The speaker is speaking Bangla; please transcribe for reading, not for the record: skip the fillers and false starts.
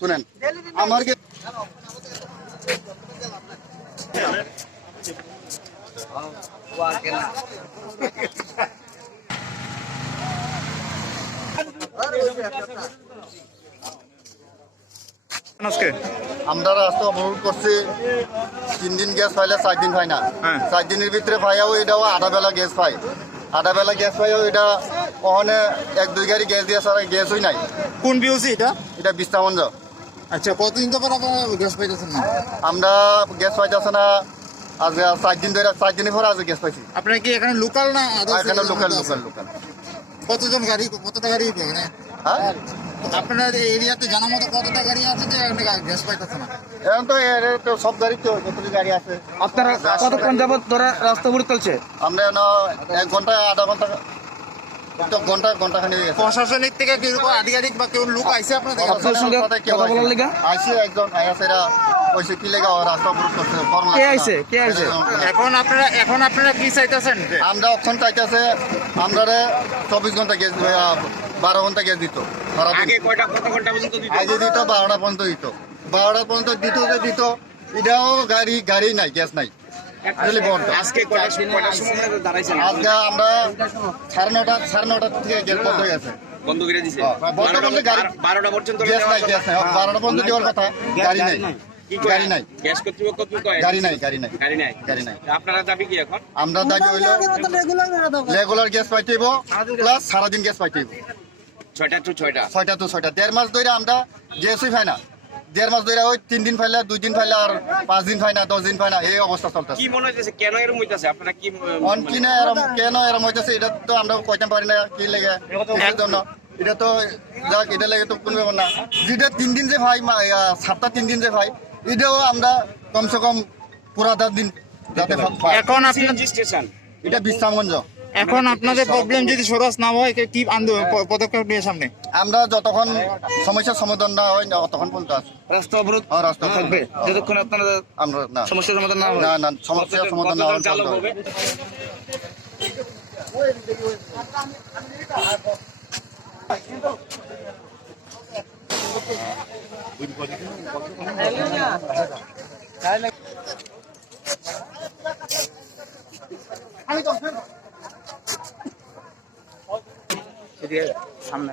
শুনেন আমার আমরা রাস্তা অবরোধ করছি 3 দিন গ্যাস পাইলে 4 দিন পাই না 4 দিনের ভিতরে পাইয়াও এটাও আধা বেলা গ্যাস পাই পাইয়াও এটা ওখানে 1-2 গাড়ি গ্যাস দিয়ে সারা গ্যাসই নাই। কোন বিওসি এটা বিশ্রামঞ্জ। আচ্ছা, কতদিন তো পর আপনারা গ্যাস পাইতেছেন না? আমরা গ্যাস পাইতেছে না আজ 4 দিন ধরে, 4 দিনের পর আজ গ্যাস পাইছি। আপনারা কি এখানে লোকাল না? এখানে লোকাল। কতজন গাড়ি, কতটা গাড়ি এখানে? হ্যাঁ, আপনার এরিয়াতে জানা মতো কতটা গাড়ি আছে যে গ্যাস পাইতেছে না? এখন তো সব গাড়ি তো যতটি গাড়ি আছে। আপনারা কতক্ষণ যাবত ধরে রাস্তা অবরোধ চলছে? আমরা 1 ঘন্টা আধা ঘন্টা ঘন্টাখানি প্রশাসনিক থেকে কেউ আধিকারিক বা কেউ লোক আইসে আপনাদের আপনার সঙ্গে কথা বলার লেগা? আইসে একজন আয়াসেরা কইছে কি লেগা রাস্তা অবরোধ করছে। কে আইছে? এখন আপনারা কি চাইতেছেন? আমরা অপশন চাইতেছে আমরা 24 ঘন্টা গ্যাস 12 ঘন্টা গ্যাস দিত। আগে কত ঘন্টা পর্যন্ত দিত? আগে দিত 12টা পর্যন্ত দিত। 12টা পর্যন্ত দিত। এটাও গাড়ি নাই, গ্যাস নাই। আজকে কয়টার সময় দাঁড়াইছেন? আজকে আমরা 9:30 থেকে গ্যাস বন্ধ হয়ে গেছে। বন্ধ করে দিছে। বন্ধ করলে গাড়ি 12টা পর্যন্ত গ্যাস নাই। 12টা পর্যন্ত দেওয়ার কথা, গাড়ি নাই। গ্যাস কর্তৃপক্ষ কি কয়? গাড়ি নাই। আপনারা দাবি কি এখন? আমরা দাবি হইল রেগুলার গ্যাস পাইতেইব, প্লাস সারাদিন গ্যাস পাইতেইব। 6টা to 6টা। 6টা to 6টা। 1.5 মাস ধরে আমরা গ্যাসই পাই না। 1.5 মাস ধরে ওই 3 দিন পাইলে, 2 দিন পাইলে, আর 5 দিন পাই না, 10 দিন পাই না, এই অবস্থা চলতেছে। কি মনে হইতেছে কেন এরকম হইতাছে? আপনারা কি কেন এরম হইতেছে এটা তো আমরা কইতে পারি না কি লেগে এর জন্য। এটা তো যাক, এটা লেগে তো কোনো ব্যাপার না। যেটা 3 দিন যে ভাই, সপ্তাহ 3 দিন যে ভাই, এটাও আমরা কমসে কম পুরা 10 দিন যাতে পাই। এখন আপনার স্টেশন এটা বিশ্রামগঞ্জ। এখন আপনাদের প্রবলেম যদি সরাস না হয় কি পদক্ষেপ নিয়ে সামনে? আমরা যতক্ষণ সমস্যার সমাধান না হয় ততক্ষণ পর্যন্ত আছে রাস্তা অবরোধ রাস্তা থাকবে যতক্ষণ আপনারা আমরা না সমস্যার সমাধান না হয়। না সমস্যার সমাধান না হয় চালু হবে। সামনে